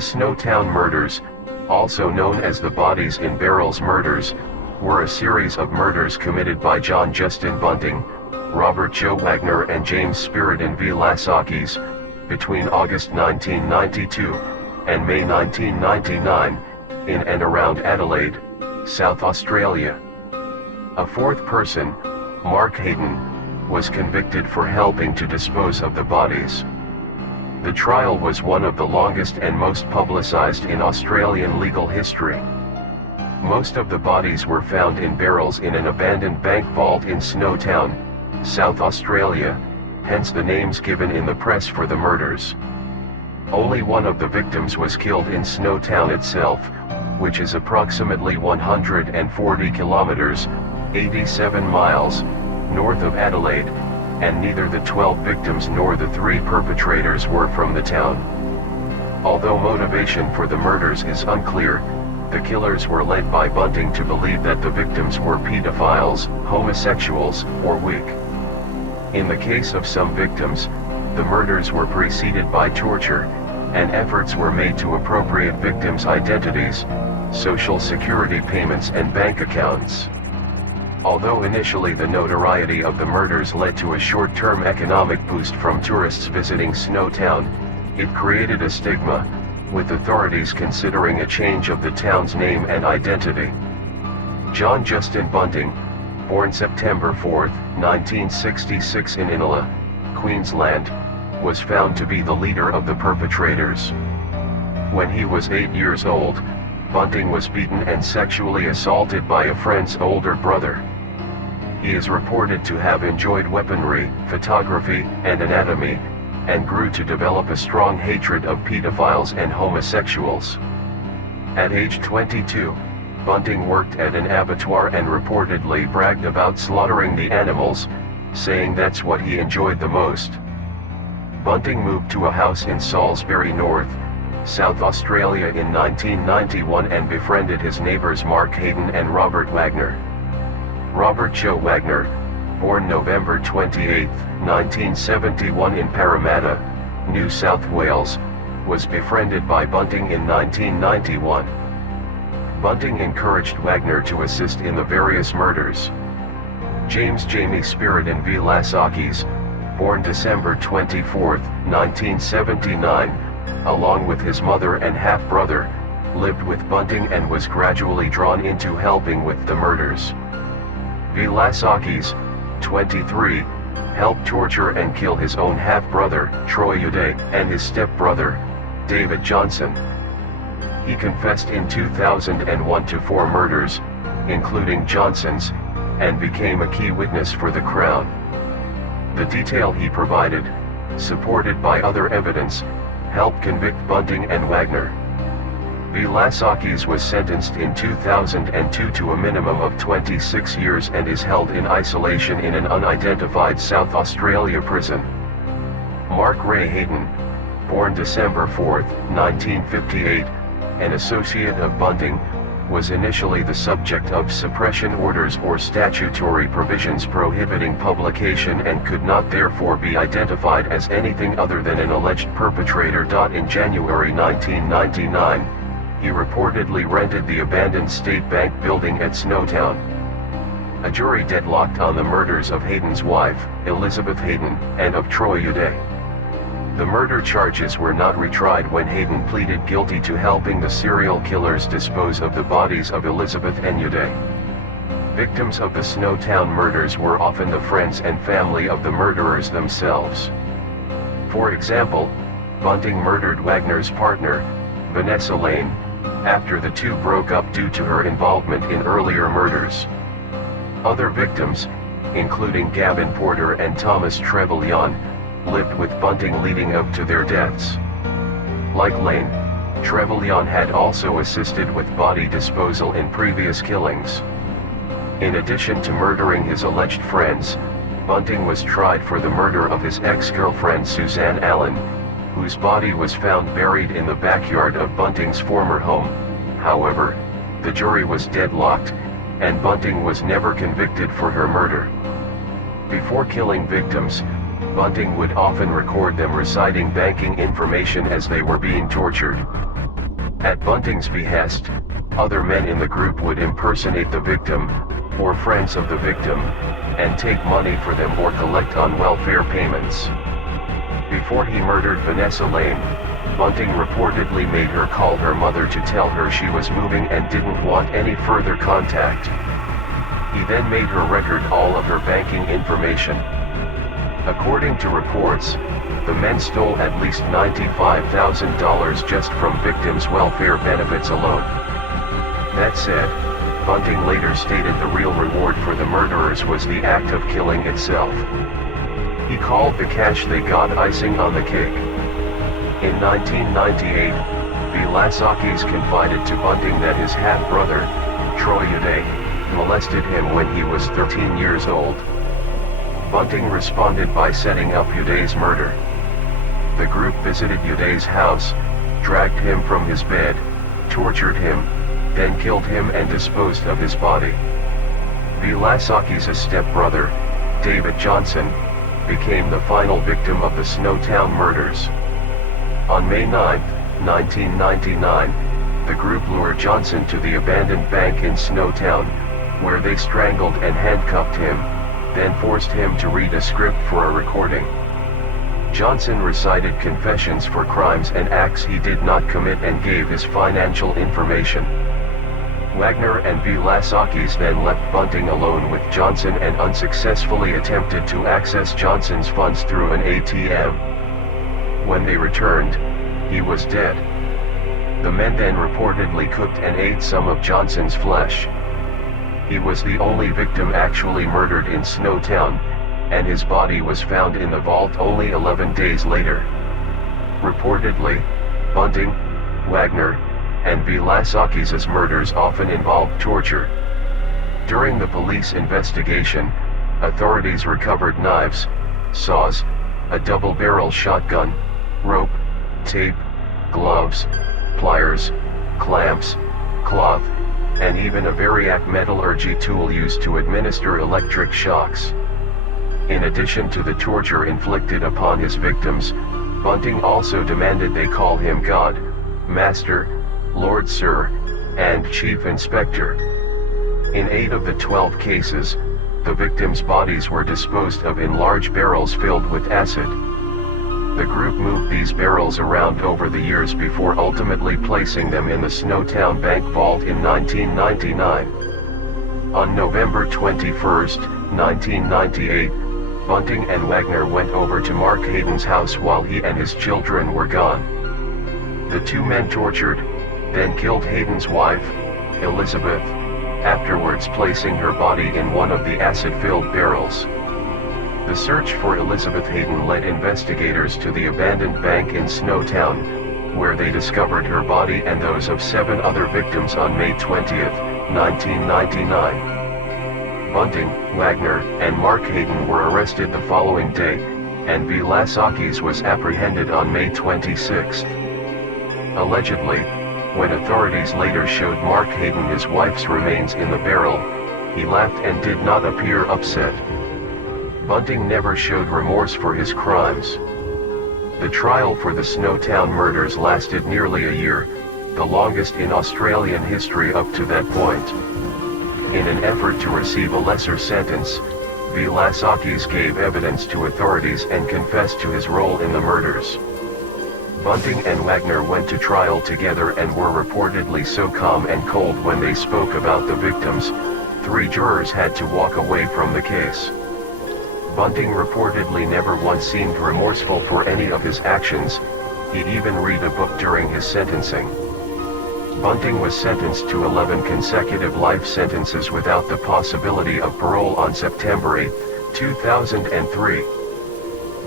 The SNOWTOWN murders, also known as the Bodies in Barrels murders, were a series of murders committed by John Justin Bunting, Robert Joe Wagner and James Spiridon V. Lasakis, between August 1992 and May 1999, in and around Adelaide, South Australia. A fourth person, Mark Hayden, was convicted for helping to dispose of the bodies. The trial was one of the longest and most publicized in Australian legal history. Most of the bodies were found in barrels in an abandoned bank vault in SNOWTOWN, South Australia, hence the names given in the press for the murders. Only one of the victims was killed in SNOWTOWN itself, which is approximately 140 kilometers, 87 miles, north of Adelaide, and neither the 12 victims nor the 3 perpetrators were from the town. Although motivation for the murders is unclear, the killers were led by Bunting to believe that the victims were pedophiles, homosexuals, or weak. In the case of some victims, the murders were preceded by torture, and efforts were made to appropriate victims' identities, social security payments and bank accounts. Although initially the notoriety of the murders led to a short-term economic boost from tourists visiting SNOWTOWN, it created a stigma, with authorities considering a change of the town's name and identity. John Justin Bunting, born September 4, 1966 in Inala, Queensland, was found to be the leader of the perpetrators. When he was 8 years old, Bunting was beaten and sexually assaulted by a friend's older brother. He is reported to have enjoyed weaponry, photography, and anatomy, and grew to develop a strong hatred of pedophiles and homosexuals. At age 22, Bunting worked at an abattoir and reportedly bragged about slaughtering the animals, saying that's what he enjoyed the most. Bunting moved to a house in Salisbury North, South Australia in 1991 and befriended his neighbours Mark Hayden and Robert Wagner. Robert Joe Wagner, born November 28, 1971 in Parramatta, New South Wales, was befriended by Bunting in 1991. Bunting encouraged Wagner to assist in the various murders. James Jamie Spiridon V. Lasakis, born December 24, 1979, along with his mother and half-brother, lived with Bunting and was gradually drawn into helping with the murders. V. Lasakis, 23, helped torture and kill his own half-brother, Troy Uday, and his step-brother, David Johnson. He confessed in 2001 to 4 murders, including Johnson's, and became a key witness for the Crown. The detail he provided, supported by other evidence, helped convict Bunting and Wagner. V. Lasakis was sentenced in 2002 to a minimum of 26 years and is held in isolation in an unidentified South Australia prison. Mark Ray Hayden, born December 4, 1958, an associate of Bunting, was initially the subject of suppression orders or statutory provisions prohibiting publication and could not therefore be identified as anything other than an alleged perpetrator. In January 1999, he reportedly rented the abandoned State Bank building at SNOWTOWN. A jury deadlocked on the murders of Hayden's wife, Elizabeth Hayden, and of Troy Uday. The murder charges were not retried when Hayden pleaded guilty to helping the serial killers dispose of the bodies of Elizabeth and Uday. Victims of the SNOWTOWN murders were often the friends and family of the murderers themselves. For example, Bunting murdered Wagner's partner, Vanessa Lane, after the two broke up due to her involvement in earlier murders. Other victims, including Gavin Porter and Thomas Trevelyan, lived with Bunting leading up to their deaths. Like Lane, Trevelyan had also assisted with body disposal in previous killings. In addition to murdering his alleged friends, Bunting was tried for the murder of his ex-girlfriend Suzanne Allen, whose body was found buried in the backyard of Bunting's former home. However, the jury was deadlocked, and Bunting was never convicted for her murder. Before killing victims, Bunting would often record them reciting banking information as they were being tortured. At Bunting's behest, other men in the group would impersonate the victim, or friends of the victim, and take money for them or collect on welfare payments. Before he murdered Vanessa Lane, Bunting reportedly made her call her mother to tell her she was moving and didn't want any further contact. He then made her record all of her banking information. According to reports, the men stole at least $95,000 just from victims' welfare benefits alone. That said, Bunting later stated the real reward for the murderers was the act of killing itself. He called the cash they got icing on the cake. In 1998, Vilasakis confided to Bunting that his half-brother, Troy Uday, molested him when he was 13 years old. Bunting responded by setting up Uday's murder. The group visited Uday's house, dragged him from his bed, tortured him, then killed him and disposed of his body. Vilasakis' stepbrother, David Johnson, became the final victim of the SNOWTOWN murders. On May 9, 1999, the group lured Johnson to the abandoned bank in SNOWTOWN, where they strangled and handcuffed him, then forced him to read a script for a recording. Johnson recited confessions for crimes and acts he did not commit and gave his financial information. Wagner and Vilasakis then left Bunting alone with Johnson and unsuccessfully attempted to access Johnson's funds through an ATM. When they returned, he was dead. The men then reportedly cooked and ate some of Johnson's flesh. He was the only victim actually murdered in SNOWTOWN, and his body was found in the vault only 11 days later. Reportedly, Bunting, Wagner, and Vilasakis' murders often involved torture. During the police investigation, authorities recovered knives, saws, a double-barrel shotgun, rope, tape, gloves, pliers, clamps, cloth, and even a variac metallurgy tool used to administer electric shocks. In addition to the torture inflicted upon his victims, Bunting also demanded they call him God, Master, Lord Sir, and Chief Inspector. In 8 of the 12 cases, the victims' bodies were disposed of in large barrels filled with acid. The group moved these barrels around over the years before ultimately placing them in the SNOWTOWN bank vault in 1999. On November 21, 1998, Bunting and Wagner went over to Mark Hayden's house while he and his children were gone. The two men tortured, then killed Hayden's wife, Elizabeth, afterwards placing her body in one of the acid-filled barrels. The search for Elizabeth Hayden led investigators to the abandoned bank in SNOWTOWN, where they discovered her body and those of 7 other victims on May 20, 1999. Bunting, Wagner, and Mark Hayden were arrested the following day, and Vilasakis was apprehended on May 26. Allegedly, when authorities later showed Mark Hayden his wife's remains in the barrel, he laughed and did not appear upset. Bunting never showed remorse for his crimes. The trial for the SNOWTOWN murders lasted nearly a year, the longest in Australian history up to that point. In an effort to receive a lesser sentence, Vilasakis gave evidence to authorities and confessed to his role in the murders. Bunting and Wagner went to trial together and were reportedly so calm and cold when they spoke about the victims, 3 jurors had to walk away from the case. Bunting reportedly never once seemed remorseful for any of his actions, he'd even read a book during his sentencing. Bunting was sentenced to 11 consecutive life sentences without the possibility of parole on September 8, 2003.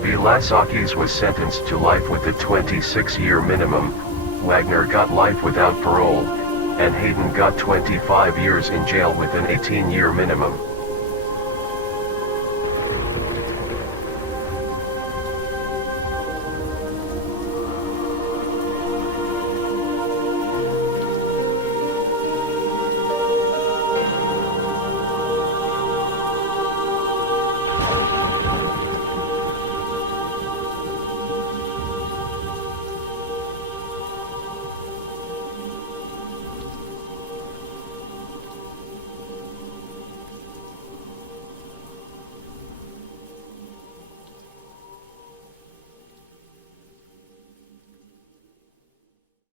Vilasakis was sentenced to life with a 26-year minimum, Wagner got life without parole, and Hayden got 25 years in jail with an 18-year minimum.